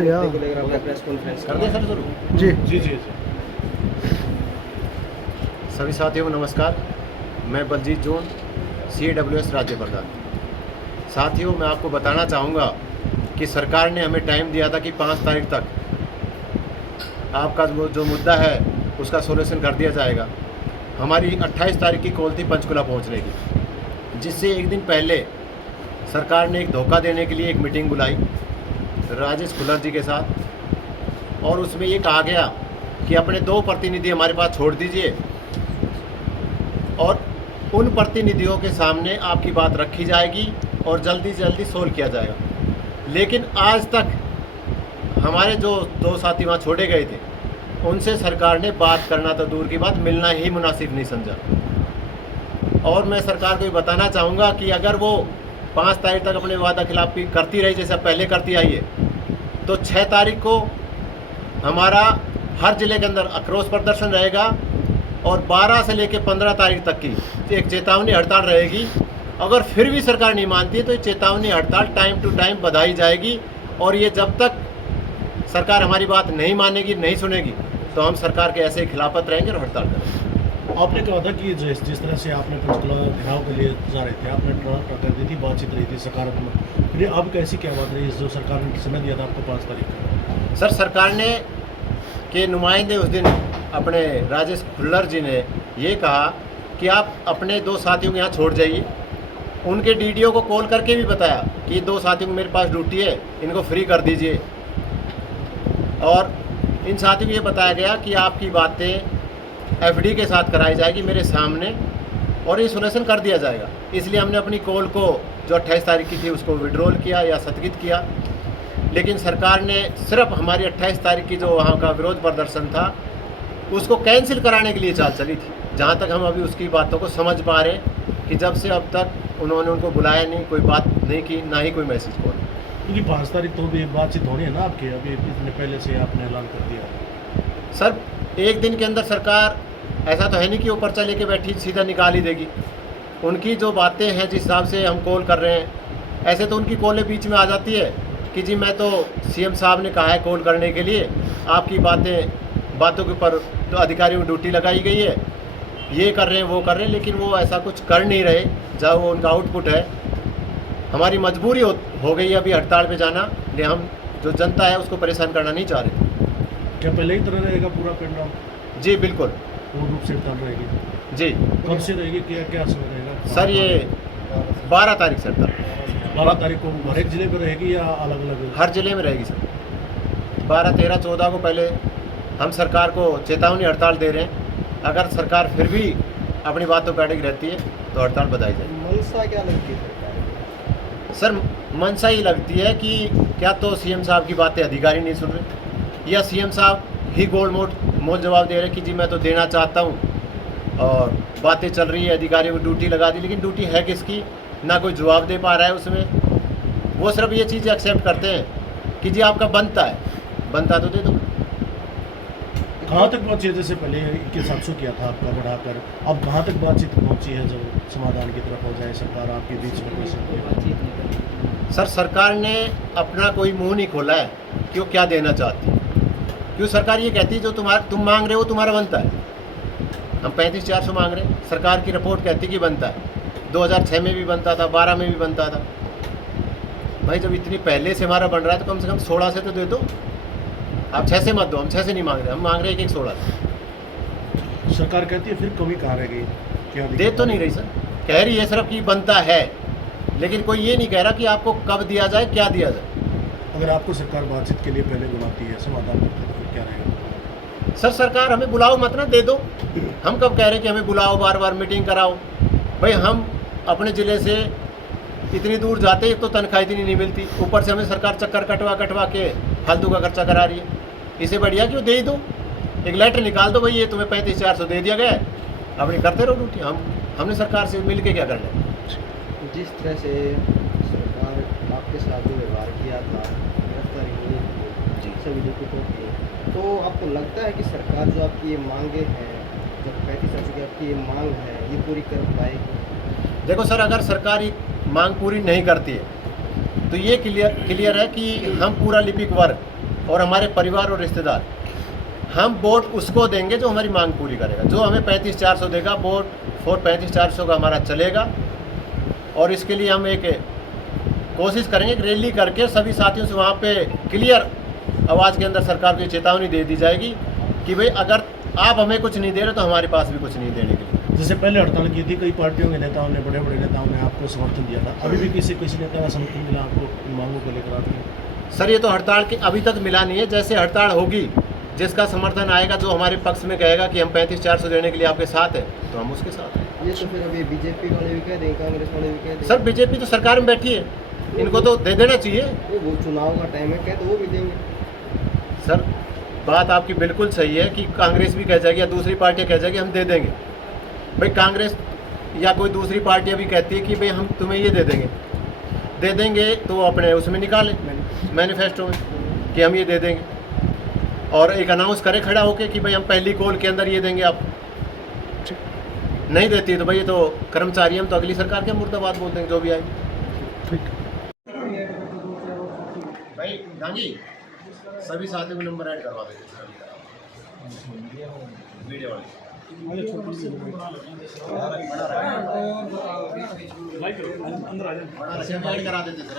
गया को लेकर आपका प्रेस कॉन्फ्रेंस कर दें सर शुरू? जी जी। सभी साथियों को नमस्कार। मैं बलजीत जोन, CAWS राज्य प्रधान। साथियों, मैं आपको बताना चाहूँगा कि सरकार ने हमें टाइम दिया था कि 5 तारीख तक आपका जो मुद्दा है उसका सॉल्यूशन कर दिया जाएगा। हमारी 28 तारीख की कॉल थी पंचकुला पहुँचने की, जिससे एक दिन पहले सरकार ने एक धोखा देने के लिए एक मीटिंग बुलाई राजेश खुल्लर जी के साथ, और उसमें ये कहा गया कि अपने 2 प्रतिनिधि हमारे पास छोड़ दीजिए और उन प्रतिनिधियों के सामने आपकी बात रखी जाएगी और जल्दी से जल्दी सोल्व किया जाएगा। लेकिन आज तक हमारे जो 2 साथी वहाँ छोड़े गए थे उनसे सरकार ने बात करना तो दूर की बात, मिलना ही मुनासिब नहीं समझा। और मैं सरकार को ये बताना चाहूँगा कि अगर वो 5 तारीख तक अपने वादा खिलाफी करती रही जैसे पहले करती आई है, तो 6 तारीख को हमारा हर ज़िले के अंदर आक्रोश प्रदर्शन रहेगा और 12 से लेकर 15 तारीख तक की एक चेतावनी हड़ताल रहेगी। अगर फिर भी सरकार नहीं मानती है तो ये चेतावनी हड़ताल टाइम टू टाइम बढ़ाई जाएगी, और ये जब तक सरकार हमारी बात नहीं मानेगी, नहीं सुनेगी, तो हम सरकार के ऐसे ही खिलाफत रहेंगे और हड़ताल करेंगे। आपने कहा था कि जिस तरह से आपने पंचकुला घेराव के लिए जा रहे थे, आपने कर दी थी, बातचीत रही थी सकारात्मक, फिर अब कैसी क्या बात रही जो सरकार ने समय दिया था आपको 5 तारीख को? सर, सरकार ने के नुमाइंदे उस दिन अपने राजेश खुल्लर जी ने ये कहा कि आप अपने 2 साथियों को यहाँ छोड़ जाइए। उनके DDO को कॉल करके भी बताया कि 2 साथियों को मेरे पास ड्यूटी है, इनको फ्री कर दीजिए। और इन साथियों को ये बताया गया कि आपकी बातें FD के साथ कराई जाएगी मेरे सामने और ये सोल्यूशन कर दिया जाएगा। इसलिए हमने अपनी कॉल को जो 28 तारीख की थी उसको विड्रॉल किया या स्थगित किया। लेकिन सरकार ने सिर्फ हमारी 28 तारीख की जो वहाँ का विरोध प्रदर्शन था उसको कैंसिल कराने के लिए चाल चली थी। जहाँ तक हम अभी उसकी बातों को समझ पा रहे हैं कि जब से अब तक उन्होंने उनको बुलाया नहीं, कोई बात नहीं की, ना ही कोई मैसेज कॉल। क्योंकि 5 तारीख तो भी बातचीत होनी है ना आपकी, अभी इतने पहले से आपने ऐलान कर दिया। सर, एक दिन के अंदर सरकार ऐसा तो है नहीं कि वो पर्चा लेके बैठी सीधा निकाल ही देगी। उनकी जो बातें हैं, जिस हिसाब से हम कॉल कर रहे हैं, ऐसे तो उनकी कॉलें बीच में आ जाती है कि जी मैं तो CM साहब ने कहा है कॉल करने के लिए, आपकी बातों के ऊपर तो अधिकारियों की ड्यूटी लगाई गई है, ये कर रहे हैं वो कर रहे हैं, लेकिन वो ऐसा कुछ कर नहीं रहे जब वो उनका आउटपुट है। हमारी मजबूरी हो गई है अभी हड़ताल पे जाना, लेकिन हम जो जनता है उसको परेशान करना नहीं चाह रहे। क्या पहले ही तरह रहेगा पूरा पेंडाउन? जी बिल्कुल, पूर्ण रूप से हड़ताल रहेगी। जी। कब से रहेगी, क्या समय रहेगा? सर, ये 12 तारीख से हड़ताल 12 तारीख को हर एक जिले में रहेगी या अलग अलग? हर जिले में रहेगी सर। 12, 13, 14 को पहले हम सरकार को चेतावनी हड़ताल दे रहे हैं। अगर सरकार फिर भी अपनी बातों पर अड़िग रहती है तो हड़ताल बताई जाएगी। मनसा क्या लगती है सर, मनसा ही लगती है कि क्या तो CM साहब की बातें अधिकारी नहीं सुन रहे, या CM साहब ही गोल मोल जवाब दे रहे कि जी मैं तो देना चाहता हूँ और बातें चल रही है, अधिकारियों को ड्यूटी लगा दी, लेकिन ड्यूटी है किसकी, ना कोई जवाब दे पा रहा है उसमें। वो सिर्फ ये चीज़ें एक्सेप्ट करते हैं कि जी आपका बनता तो दे दो। कहाँ तक पहुँची है? जैसे पहले 21,700 किया था आपका बढ़ाकर, अब कहाँ तक बातचीत पहुँची है जब समाधान की तरफ हो जाए सरकार आपके बीच में? सर, सरकार ने अपना कोई मुंह नहीं खोला है कि वो क्या देना चाहती है। क्यों सरकार ये कहती है जो तुम मांग रहे हो तुम्हारा बनता है। हम 35,400 मांग रहे हैं, सरकार की रिपोर्ट कहती कि बनता है। 2006 में भी बनता था, 12 में भी बनता था। भाई जब इतनी पहले से हमारा बन रहा है तो कम से कम 16 से तो दे दो। आप 6 से मत दो, हम 6 से नहीं मांग रहे, हम मांग रहे हैं 16 से। सरकार कहती है फिर कमी कहाँ रह गई? क्या दे तो नहीं रही सर, कह रही है सिर्फ कि बनता है, लेकिन कोई ये नहीं कह रहा कि आपको कब दिया जाए, क्या दिया जाए। अगर आपको सरकार बातचीत के लिए पहले बुलाती है, समाधान करती है, तो क्या रहेगा? सर, सरकार हमें बुलाओ मत ना, दे दो। हम कब कह रहे हैं कि हमें बुलाओ, बार बार मीटिंग कराओ। भाई हम अपने ज़िले से इतनी दूर जाते ही तो तनख्वाह इतनी नहीं मिलती, ऊपर से हमें सरकार चक्कर कटवा के फालतू का खर्चा करा रही है। इसे बढ़िया क्यों दे ही दो, एक लेटर निकाल दो, भाई ये तुम्हें 35,400 दे दिया गया है, अपनी करते रहो ड्यूटी। हमने सरकार से मिल के क्या करना है? जिस तरह से सरकार आपके साथ जो व्यवहार किया था, गिरफ्तारी हुई जी। सभी लिपिकों की, तो आपको लगता है कि सरकार जो आपकी ये मांगे हैं, जो 35,000 की आपकी ये मांग है, ये पूरी कर पाएगी? देखो सर, अगर सरकार ये मांग पूरी नहीं करती है तो ये क्लियर है कि हम पूरा लिपिक वर्ग और हमारे परिवार और रिश्तेदार, हम वोट उसको देंगे जो हमारी मांग पूरी करेगा। जो हमें 35-400 देगा, वोट फॉर 35-400 का हमारा चलेगा। और इसके लिए हम एक कोशिश करेंगे कि रैली करके सभी साथियों से वहाँ पे क्लियर आवाज़ के अंदर सरकार को ये चेतावनी दे दी जाएगी कि भाई अगर आप हमें कुछ नहीं दे रहे तो हमारे पास भी कुछ नहीं देने के लिए। जैसे पहले हड़ताल की थी, कई पार्टियों के नेताओं ने, बड़े बड़े नेताओं ने आपको समर्थन दिया था, अभी भी किसी नेता का समर्थन मिला आपको इन मांगों को लेकर आपकी? सर, ये तो हड़ताल की अभी तक मिला नहीं है। जैसे हड़ताल होगी, जिसका समर्थन आएगा, जो हमारे पक्ष में कहेगा कि हम 35-400 देने के लिए आपके साथ हैं, तो हम उसके साथ हैं। ये तो फिर अभी बीजेपी वाले भी कह देंगे, कांग्रेस वाले भी कह देंगे। सर, बीजेपी तो सरकार में बैठी है, इनको तो दे देना चाहिए। वो चुनाव का टाइम है, कह तो वो भी देंगे। सर, बात आपकी बिल्कुल सही है कि कांग्रेस भी कह जाएगी या दूसरी पार्टियाँ कह जाएगी हम दे देंगे। भाई कांग्रेस या कोई दूसरी पार्टियाँ भी कहती है कि भाई हम तुम्हें ये दे देंगे तो अपने उसमें निकालें मैनिफेस्टो में कि हम ये दे देंगे, और एक अनाउंस करे खड़ा होके कि भाई हम पहली कॉल के अंदर ये देंगे। आप नहीं देती तो भाई ये तो कर्मचारी, हम तो अगली सरकार के मुर्दाबाद बोल देंगे जो भी आएगी। भाई गांधी सभी साथियों को नंबर ऐड करवा देंगे वीडियो वाले। ऐड करा देते सर।